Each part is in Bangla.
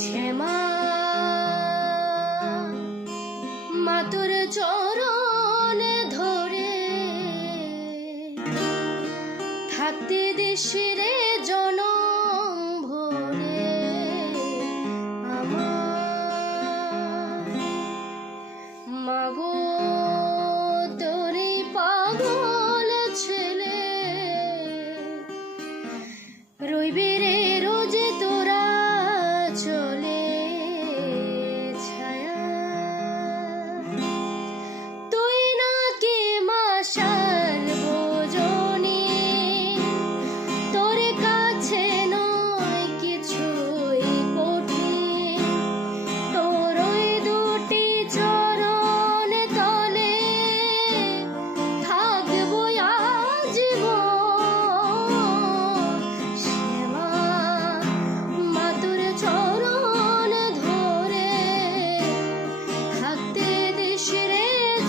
শ্যামা মা তোর চরণে ধরে থাকতে দেশে জনম ভরে আমার মাগো তোরে পাগল ছেলে রইবে রে রোজ তোরা চলে ছায়া তুই নাকি মাশার বোঝনি তোর কাছে নয় কিছুই কঠিন তোর ওই দুটি চরণ তলে থাকবো আজীবন শ্যামা মা তোর চরণ ধরে থাকতে দেশের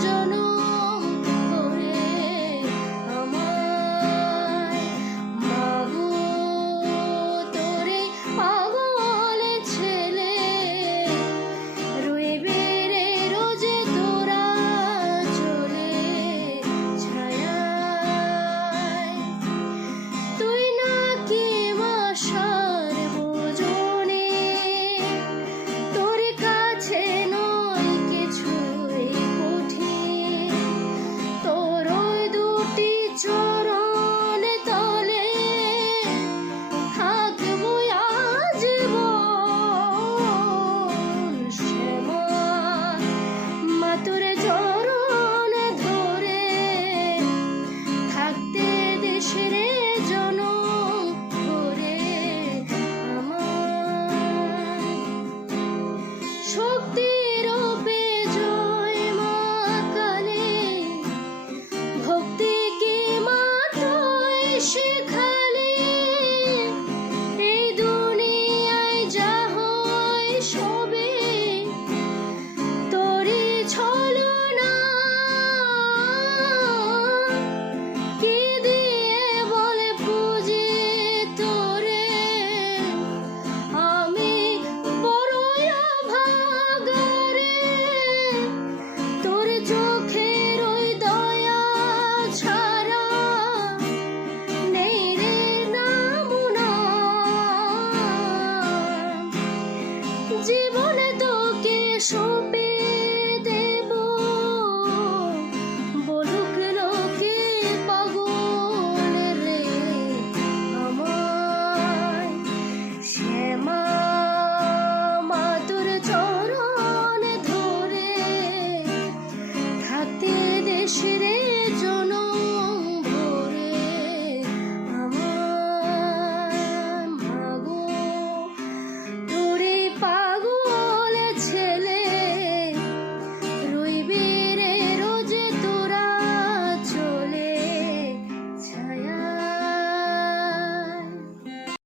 জনম করে আমায় মাগো তোরে পাগল ছেলে রইবে রে রোজ তোরা চলে ছায়ায় তুই নাকি মাশার বোঝনে তোর কাছে নয় কিছুই কঠিন তোর ওই দুটি চরণ তলে থাকবো আজীবন শ্যামা মা তোর চরণ ধরে থাকতে দেশের জনম করে আমার শক্তির জয় মা কালে ভক্তি কি মা তুই শেখালে এই দুনিয়ায় যা হয় সবে তোরই ছলনা কি দিয়ে বলে পুজি তোরে আমি বড়ই অভাগা তোর চোখের ওই দয়া ছাড়া নেই রে নামুনা জীবনে তোকে সঁপে দেব বলুক লোকে পাগল রে আমায় শ্যামা মা তোর চরণ ধরে থাকতে দেশের